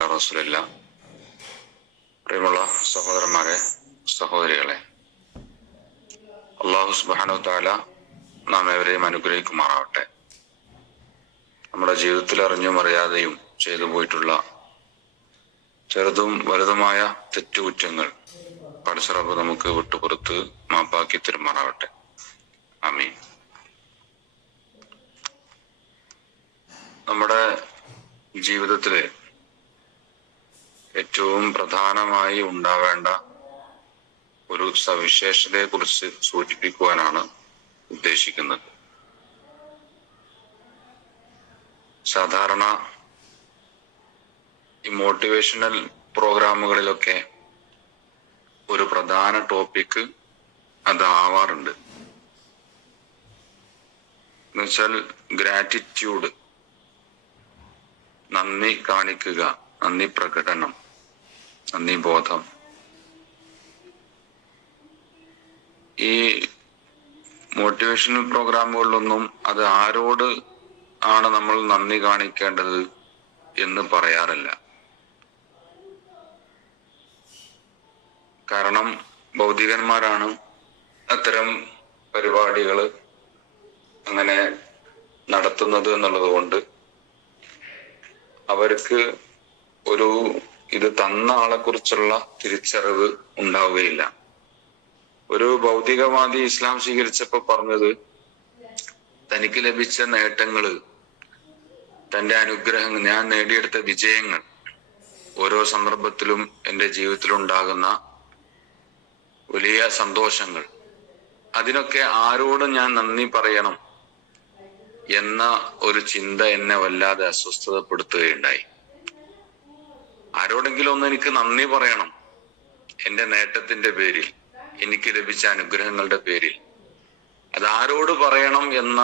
റസൂലില്ല പ്രിയമുള്ള സഹോദരന്മാരെ സഹോദരികളെ അള്ളാഹു സുബാനു താല നാം എവരെയും അനുഗ്രഹിക്കുമാറാവട്ടെ. നമ്മുടെ ജീവിതത്തിൽ അറിഞ്ഞും അറിയാതെയും ചെയ്തു പോയിട്ടുള്ള ചെറുതും വലുതുമായ തെറ്റുകുറ്റങ്ങൾ പടച്ചിറപ്പ് നമുക്ക് വിട്ടുപുറത്ത് മാപ്പാക്കി തിരുമാറാവട്ടെ. അമീൻ നമ്മുടെ ജീവിതത്തിൽ ഏറ്റവും പ്രധാനമായി ഉണ്ടാവേണ്ട ഒരു സവിശേഷതയെ കുറിച്ച് സൂചിപ്പിക്കുവാനാണ് ഉദ്ദേശിക്കുന്നത്. സാധാരണ ഈ മോട്ടിവേഷണൽ പ്രോഗ്രാമുകളിലൊക്കെ ഒരു പ്രധാന ടോപ്പിക് അതാവാറുണ്ട്. എന്നുവെച്ചാൽ ഗ്രാറ്റിറ്റ്യൂഡ് നന്ദി കാണിക്കുക നന്ദി പ്രകടനം. നന്ദി ബോധം. ഈ മോട്ടിവേഷണൽ പ്രോഗ്രാമുകളിലൊന്നും അത് ആരോട് ആണ് നമ്മൾ നന്ദി കാണിക്കേണ്ടത് എന്ന് പറയാറില്ല. കാരണം ഭൗതികന്മാരാണ് അത്തരം പരിപാടികൾ അങ്ങനെ നടത്തുന്നത് എന്നുള്ളത് കൊണ്ട് അവർക്ക് ഒരു ഇത് തന്ന ആളെ കുറിച്ചുള്ള തിരിച്ചറിവ് ഉണ്ടാവുകയില്ല. ഒരു ഭൗതികവാദി ഇസ്ലാം സ്വീകരിച്ചപ്പോ പറഞ്ഞത് തനിക്ക് ലഭിച്ച നേട്ടങ്ങൾ തന്റെ അനുഗ്രഹങ്ങൾ ഞാൻ നേടിയെടുത്ത വിജയങ്ങൾ ഓരോ സന്ദർഭത്തിലും എന്റെ ജീവിതത്തിൽ ഉണ്ടാകുന്ന വലിയ സന്തോഷങ്ങൾ. അതിനൊക്കെ ആരോടും ഞാൻ നന്ദി പറയണം എന്ന ഒരു ചിന്ത എന്നെ വല്ലാതെ അസ്വസ്ഥതപ്പെടുത്തുകയുണ്ടായി. ആരോടെങ്കിലും ഒന്ന് എനിക്ക് നന്ദി പറയണം. എന്റെ നേട്ടത്തിന്റെ പേരിൽ എനിക്ക് ലഭിച്ച അനുഗ്രഹങ്ങളുടെ പേരിൽ. അത് ആരോട് പറയണം എന്ന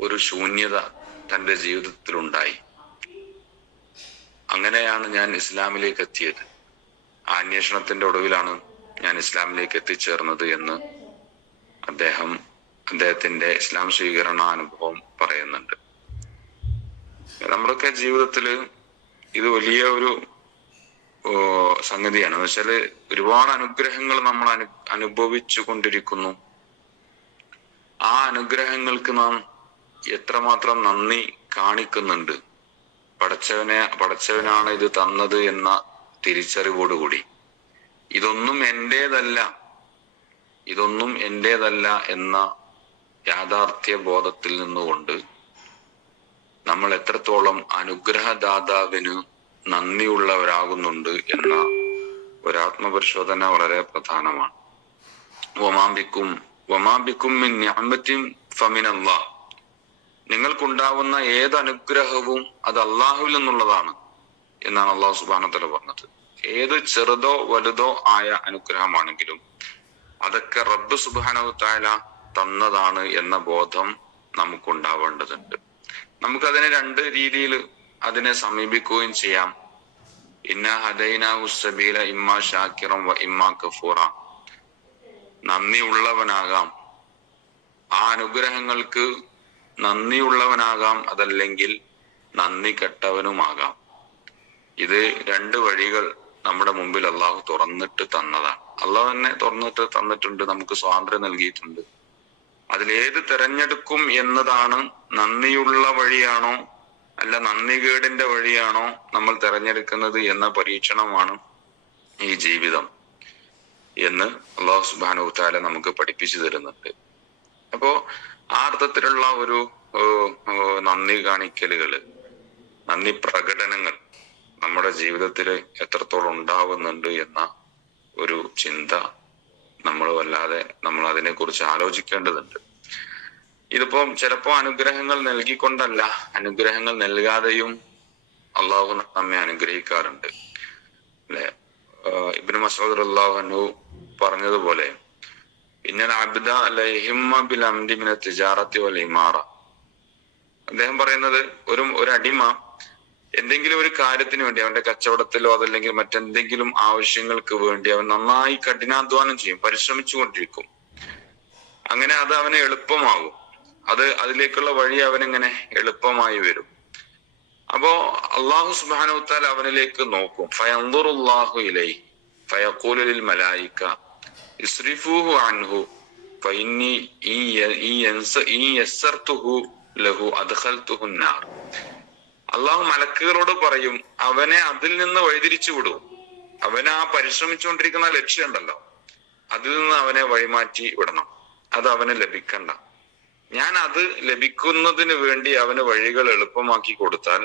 ഒരു ശൂന്യത തന്റെ ജീവിതത്തിൽ ഉണ്ടായി അങ്ങനെയാണ് ഞാൻ ഇസ്ലാമിലേക്ക് എത്തിയത്. ആ അന്വേഷണത്തിന്റെ ഒടുവിലാണ് ഞാൻ ഇസ്ലാമിലേക്ക് എത്തിച്ചേർന്നത് എന്ന് അദ്ദേഹം അദ്ദേഹത്തിന്റെ ഇസ്ലാം സ്വീകരണ അനുഭവം പറയുന്നുണ്ട്. നമ്മുടെയൊക്കെ ജീവിതത്തിൽ ഇത് വലിയ ഒരു സംഗതിയാണ്. എന്ന് ഒരുപാട് അനുഗ്രഹങ്ങൾ നമ്മൾ അനു അനുഭവിച്ചു കൊണ്ടിരിക്കുന്നു. ആ അനുഗ്രഹങ്ങൾക്ക് നാം എത്രമാത്രം നന്ദി കാണിക്കുന്നുണ്ട്. പടച്ചവനെ പടച്ചവനാണ് ഇത് തന്നത് എന്ന തിരിച്ചറിവോടുകൂടി. ഇതൊന്നും എന്റേതല്ല. ഇതൊന്നും എന്റേതല്ല എന്ന യാഥാർത്ഥ്യ ബോധത്തിൽ നിന്നുകൊണ്ട് നമ്മൾ എത്രത്തോളം അനുഗ്രഹദാതാവിന് നന്ദിയുള്ളവരാകുന്നുണ്ട് എന്ന ഒരാത്മപരിശോധന വളരെ പ്രധാനമാണ്. ഒമാബിക്കും ഒമാബിക്കും ഫമിൻ നിങ്ങൾക്കുണ്ടാവുന്ന ഏത് അനുഗ്രഹവും അത് അള്ളാഹുവിൽ നിന്നുള്ളതാണ് എന്നാണ് അള്ളാഹു സുബാനത്തല പറഞ്ഞത്. ഏത് ചെറുതോ വലുതോ ആയ അനുഗ്രഹമാണെങ്കിലും അതൊക്കെ റബ്ബ് സുബാനവു താല തന്നതാണ് എന്ന ബോധം നമുക്കുണ്ടാവേണ്ടതുണ്ട്. നമുക്കതിനെ രണ്ട് രീതിയിൽ അതിനെ സമീപിക്കുകയും ചെയ്യാം. ഇന്ന ഹദൈന സബീല ഇമ്മ ഷാക്കിറം വ ഇമ്മ കഫൂറ നന്ദിയുള്ളവനാകാം. ആ അനുഗ്രഹങ്ങൾക്ക് നന്ദിയുള്ളവനാകാം അതല്ലെങ്കിൽ നന്ദി കെട്ടവനുമാകാം. ഇത് രണ്ട് വഴികൾ നമ്മുടെ മുമ്പിൽ അള്ളാഹു തുറന്നിട്ട് തന്നതാണ്. അള്ളാഹു തന്നെ തുറന്നിട്ട് തന്നിട്ടുണ്ട് നമുക്ക് സ്വാതന്ത്ര്യം നൽകിയിട്ടുണ്ട്. അതിലേത് തിരഞ്ഞെടുക്കും എന്നതാണ് നന്ദിയുള്ള വഴിയാണോ അല്ല നന്ദികേടിന്റെ വഴിയാണോ നമ്മൾ തെരഞ്ഞെടുക്കുന്നത് എന്ന പരീക്ഷണമാണ് ഈ ജീവിതം എന്ന് അള്ളാഹു സുബാനു താല നമുക്ക് പഠിപ്പിച്ചു തരുന്നുണ്ട്. അപ്പോ ആ അർത്ഥത്തിലുള്ള ഒരു നന്ദി കാണിക്കലുകൾ നന്ദി പ്രകടനങ്ങൾ നമ്മുടെ ജീവിതത്തിൽ എത്രത്തോളം ഉണ്ടാവുന്നുണ്ട് എന്ന ഒരു ചിന്ത നമ്മൾ വല്ലാതെ നമ്മൾ അതിനെ കുറിച്ച് ആലോചിക്കേണ്ടതുണ്ട്. ഇതിപ്പം ചിലപ്പോ അനുഗ്രഹങ്ങൾ നൽകിക്കൊണ്ടല്ല. അനുഗ്രഹങ്ങൾ നൽകാതെയും അള്ളാഹു നമ്മെ അനുഗ്രഹിക്കാറുണ്ട്. അല്ലെ? ഇബിന് മസൂദ് അള്ളാഹു പറഞ്ഞതുപോലെ അദ്ദേഹം പറയുന്നത് ഒരു ഒരു അടിമ എന്തെങ്കിലും ഒരു കാര്യത്തിന് വേണ്ടി അവന്റെ കച്ചവടത്തിലോ അതല്ലെങ്കിൽ മറ്റെന്തെങ്കിലും ആവശ്യങ്ങൾക്ക് വേണ്ടി അവൻ നന്നായി കഠിനാധ്വാനം ചെയ്യും പരിശ്രമിച്ചു കൊണ്ടിരിക്കും അങ്ങനെ അത് അവന് എളുപ്പമാകും. അത് അതിലേക്കുള്ള വഴി അവനിങ്ങനെ എളുപ്പമായി വരും. അപ്പോ അള്ളാഹു സുബാനുത്താൽ അവനിലേക്ക് നോക്കും. ഫയന്തുറുല്ലാഹു ഇലൈ ഫയക്കൂലിൽ മലായിക്ക ഇസ്രിഫുഹു അൻഹു. ലഹു അള്ളാഹു മലക്കുകളോട് പറയും അവനെ അതിൽ നിന്ന് വഴിതിരിച്ചു വിടും. അവന് ആ പരിശ്രമിച്ചുകൊണ്ടിരിക്കുന്ന ലക്ഷ്യമുണ്ടല്ലോ അതിൽ നിന്ന് അവനെ വഴിമാറ്റി വിടണം. അത് അവന് ലഭിക്കണ്ട. ഞാൻ അത് ലഭിക്കുന്നതിന് വേണ്ടി അവന് വഴികൾ എളുപ്പമാക്കി കൊടുത്താൽ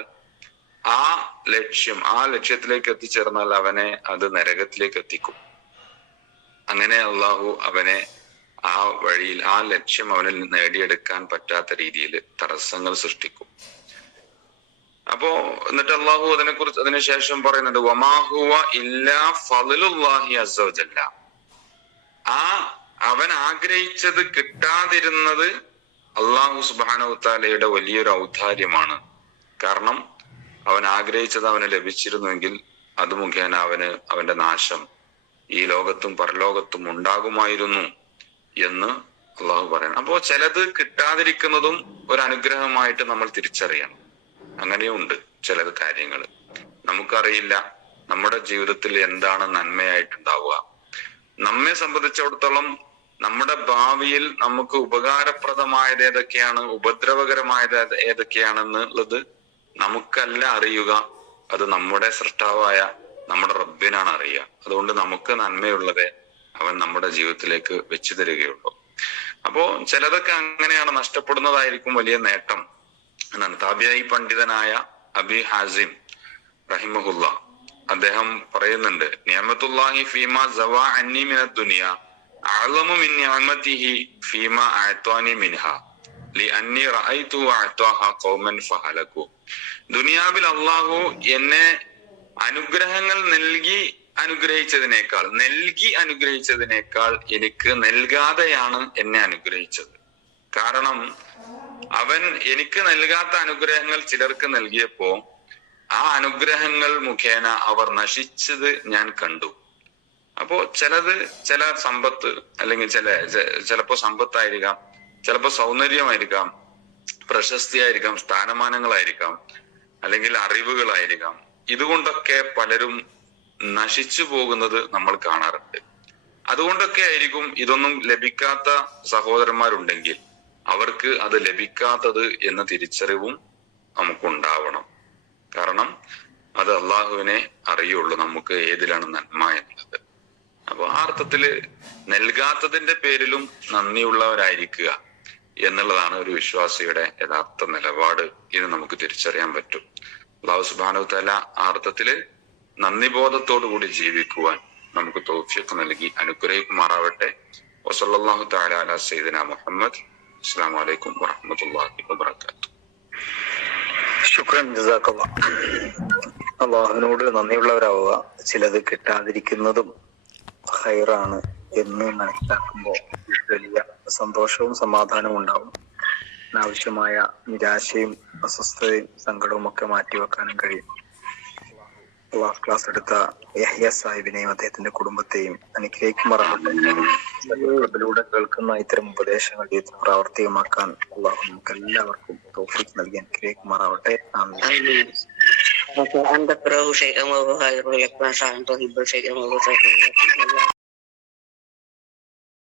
ആ ലക്ഷ്യം ആ ലക്ഷ്യത്തിലേക്ക് എത്തിച്ചേർന്നാൽ അവനെ അത് നരകത്തിലേക്ക് എത്തിക്കും. അങ്ങനെ അള്ളാഹു അവനെ ആ വഴിയിൽ ആ ലക്ഷ്യം അവനിൽ നേടിയെടുക്കാൻ പറ്റാത്ത രീതിയിൽ തടസ്സങ്ങൾ സൃഷ്ടിക്കും. അപ്പോ എന്നിട്ട് അള്ളാഹു അതിനെ കുറിച്ച് അതിനുശേഷം പറയുന്നുണ്ട് വമാഹുവ ഇല്ലാ ഫലുല്ലാഹി അസോജല്ല ആ അവൻ ആഗ്രഹിച്ചത് കിട്ടാതിരുന്നത് അള്ളാഹു സുബാനവത്താലയുടെ വലിയൊരു ഔദാര്യമാണ്. കാരണം അവൻ ആഗ്രഹിച്ചത് അവന് ലഭിച്ചിരുന്നുവെങ്കിൽ അത് മുഖേന അവന് അവന്റെ നാശം ഈ ലോകത്തും പരലോകത്തും ഉണ്ടാകുമായിരുന്നു എന്ന് അള്ളാഹു പറയണം അപ്പോ ചിലത് കിട്ടാതിരിക്കുന്നതും ഒരു അനുഗ്രഹമായിട്ട് നമ്മൾ തിരിച്ചറിയണം. അങ്ങനെയുണ്ട് ചിലത് കാര്യങ്ങൾ. നമുക്കറിയില്ല നമ്മുടെ ജീവിതത്തിൽ എന്താണ് നന്മയായിട്ടുണ്ടാവുക. നമ്മെ സംബന്ധിച്ചിടത്തോളം നമ്മുടെ ഭാവിയിൽ നമുക്ക് ഉപകാരപ്രദമായത് ഏതൊക്കെയാണ്? ഉപദ്രവകരമായത് ഏത് ഏതൊക്കെയാണെന്നുള്ളത് നമുക്കല്ല അറിയുക. അത് നമ്മുടെ സൃഷ്ടാവായ നമ്മുടെ റബ്ബിനാണ് അറിയുക. അതുകൊണ്ട് നമുക്ക് നന്മയുള്ളതേ അവൻ നമ്മുടെ ജീവിതത്തിലേക്ക് വെച്ചു തരികയുള്ളൂ. അപ്പോ ചിലതൊക്കെ അങ്ങനെയാണ് നഷ്ടപ്പെടുന്നതായിരിക്കും വലിയ നേട്ടം എന്നാണ്. താബിയായി പണ്ഡിതനായ അബി ഹാസിം റഹിമഹുല്ല അദ്ദേഹം പറയുന്നുണ്ട് നിയമത്തുല്ലാഹി ഫീമ ജവാ അന്നി ദുനിയാവിൽ അള്ളാഹു എന്നെ അനുഗ്രഹങ്ങൾ നൽകി അനുഗ്രഹിച്ചതിനേക്കാൾ നൽകി അനുഗ്രഹിച്ചതിനേക്കാൾ എനിക്ക് നൽകാതെയാണ് എന്നെ അനുഗ്രഹിച്ചത്. കാരണം അവൻ എനിക്ക് നൽകാത്ത അനുഗ്രഹങ്ങൾ ചിലർക്ക് നൽകിയപ്പോ ആ അനുഗ്രഹങ്ങൾ മുഖേന അവർ നശിച്ചത് ഞാൻ കണ്ടു. അപ്പോ ചിലത് ചില സമ്പത്ത് അല്ലെങ്കിൽ ചില ചിലപ്പോ സമ്പത്തായിരിക്കാം ചിലപ്പോ സൗന്ദര്യമായിരിക്കാം പ്രശസ്തിയായിരിക്കാം സ്ഥാനമാനങ്ങളായിരിക്കാം അല്ലെങ്കിൽ അറിവുകളായിരിക്കാം. ഇതുകൊണ്ടൊക്കെ പലരും നശിച്ചു പോകുന്നത് നമ്മൾ കാണാറുണ്ട്. അതുകൊണ്ടൊക്കെ ആയിരിക്കും ഇതൊന്നും ലഭിക്കാത്ത സഹോദരന്മാരുണ്ടെങ്കിൽ അവർക്ക് അത് ലഭിക്കാത്തത് എന്ന തിരിച്ചറിവും നമുക്കുണ്ടാവണം. കാരണം അത് അള്ളാഹുവിനെ അറിയുള്ളൂ നമുക്ക് ഏതിലാണ് നന്മ എന്നുള്ളത്. അപ്പൊ ആ അർത്ഥത്തിൽ നൽകാത്തതിന്റെ പേരിലും നന്ദിയുള്ളവരായിരിക്കുക എന്നുള്ളതാണ് ഒരു വിശ്വാസിയുടെ യഥാർത്ഥ നിലപാട് ഇത് നമുക്ക് തിരിച്ചറിയാൻ പറ്റും. അള്ളാഹു സുബാനുത്തല തല ആ അർത്ഥത്തിൽ നന്ദിബോധത്തോടു കൂടി ജീവിക്കുവാൻ നമുക്ക് തോഫിയൊക്കെ നൽകി അനുഗ്രഹിക്കുമാറാവട്ടെ. വസല്ലാഹു താല അല സൈദന മുഹമ്മദ്. അസ്സാം വലൈക്കും വറഹമുല്ലാഹി വാത്തു ശുക്രൻ അള്ളാഹുവിനോട് നന്ദിയുള്ളവരാവുക. ചിലത് കിട്ടാതിരിക്കുന്നതും ഹൈറാണ് എന്ന് മനസ്സിലാക്കുമ്പോൾ വലിയ സന്തോഷവും സമാധാനവും ഉണ്ടാവും ആവശ്യമായ നിരാശയും അസ്വസ്ഥതയും സങ്കടവും ഒക്കെ മാറ്റിവെക്കാനും കഴിയും അള്ളാഹ് ക്ലാസ് എടുത്ത യഹ്യ സാഹിബിനെയും അദ്ദേഹത്തിന്റെ കുടുംബത്തെയും അനുഗ്രഹിക്കുമാറാവട്ടെ ക്ലബിലൂടെ കേൾക്കുന്ന ഇത്തരം ഉപദേശങ്ങൾ ജീവിതത്തിൽ പ്രാവർത്തികമാക്കാൻ അള്ളാഹു നമുക്ക് എല്ലാവർക്കും തോഫിക്ക് നൽകി അനുഗ്രഹിക്കുമാറാവട്ടെ ആമീൻ آمين وأن تكرهوا شيئا وهو خير لكم وعسى أن تحبوا شيئا وهو شر لكم